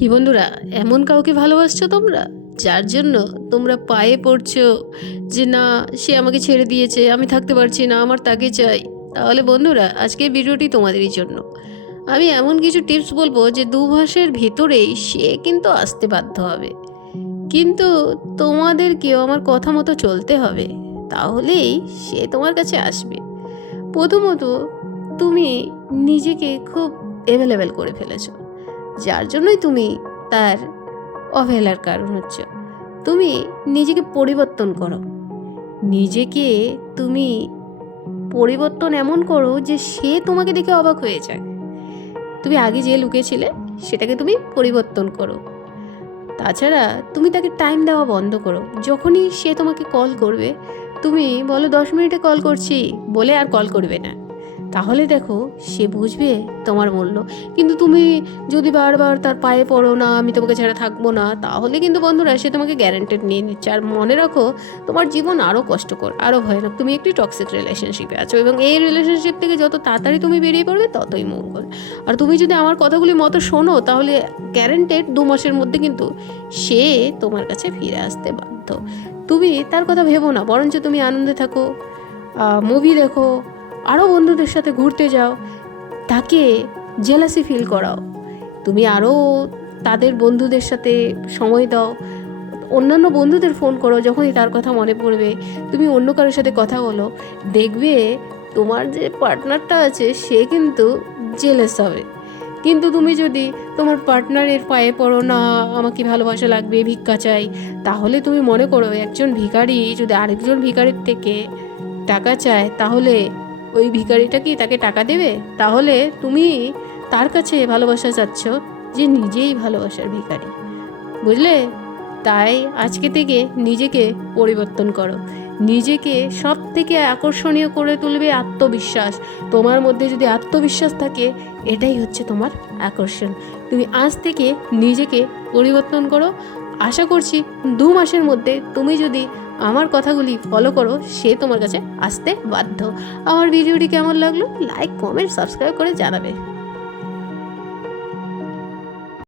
কি বন্ধুরা, এমন কাউকে ভালোবাসছো তোমরা? যার জন্য তোমরা পায়ে পড়ছো যে, না, সে আমাকে ছেড়ে দিয়েছে, আমি থাকতে পারছি না, আমার তাকে চাই। তাহলে বন্ধুরা আজকে ভিডিওটি তোমাদেরই জন্য। আমি এমন কিছু টিপস বলব যে দু মাসের ভেতরেই সে কিন্তু আসতে বাধ্য হবে। কিন্তু তোমাদেরকেও আমার কথা মতো চলতে হবে, তাহলেই সে তোমার কাছে আসবে। প্রথমত, তুমি নিজেকে খুব অ্যাভেলেবেল করে ফেলেছো। যার জন্যই তুমি তার অবহেলার কারণ হচ্ছে। তুমি নিজেকে পরিবর্তন করো। নিজেকে তুমি পরিবর্তন এমন করো যে সে তোমাকে দেখে অবাক হয়ে যায়। তুমি আগে যে লুকেছিলে সেটাকে তুমি পরিবর্তন করো। তাছাড়া তুমি তাকে টাইম দেওয়া বন্ধ করো। যখনই সে তোমাকে কল করবে, তুমি বলো, দশ মিনিটে কল করছি। বলে আর কল করবে না। তাহলে দেখো, সে বুঝবে তোমার মূল্য। কিন্তু তুমি যদি বারবার তার পায়ে পড়ো না, আমি তোমাকে ছাড়া থাকব না, তাহলে কিন্তু বন্ধুরা সে তোমাকে গ্যারান্টেড নিয়ে নিচ্ছে। আর মনে রাখো, তোমার জীবন আরও কষ্টকর আরও ভয়ানক। তুমি একটি টক্সিক রিলেশনশিপে আছো এবং এই রিলেশনশিপ থেকে যত তাড়াতাড়ি তুমি বেরিয়ে পড়বে, ততই মঙ্গল। আর তুমি যদি আমার কথাগুলি মতো শোনো, তাহলে গ্যারান্টেড দু মাসের মধ্যে কিন্তু সে তোমার কাছে ফিরে আসতে বাধ্য। তুমি তার কথা ভেবো না, বরঞ্চ তুমি আনন্দে থাকো। মুভি দেখো আরও বন্ধুদের সাথে ঘুরতে যাও। তাকে জেলাসি ফিল করাও। তুমি আরও তাদের বন্ধুদের সাথে সময় দাও। অন্যান্য বন্ধুদের ফোন করো যখনই তার কথা মনে পড়বে। তুমি অন্য কারোর সাথে কথা বলো। দেখবে তোমার যে পার্টনারটা আছে, সে কিন্তু জেলেস হবে। কিন্তু তুমি যদি তোমার পার্টনারের পায়ে পড়ো, না, আমাকে ভালোবাসা লাগবে, ভিক্ষা চাই, তাহলে তুমি মনে করো একজন ভিখারি যদি আরেকজন ভিখারির থেকে টাকা চায়, তাহলে ওই ভিখারিটা কি তাকে টাকা দেবে? তাহলে তুমি তার কাছে ভালোবাসা চাচ্ছ যে নিজেই ভালোবাসার ভিখারি। বুঝলে? তাই আজকে থেকে নিজেকে পরিবর্তন করো। নিজেকে সব থেকে আকর্ষণীয় করে তুলবে আত্মবিশ্বাস। তোমার মধ্যে যদি আত্মবিশ্বাস থাকে, এটাই হচ্ছে তোমার আকর্ষণ। তুমি আজ থেকে নিজেকে পরিবর্তন করো। আশা করছি দু মাসের মধ্যে তুমি যদি আমার কথাগুলি ফলো করো, সে তোমার কাছে আসতে বাধ্য। আমার ভিডিওটি কেমন লাগল? লাইক কমেন্ট সাবস্ক্রাইব করে জানাবে।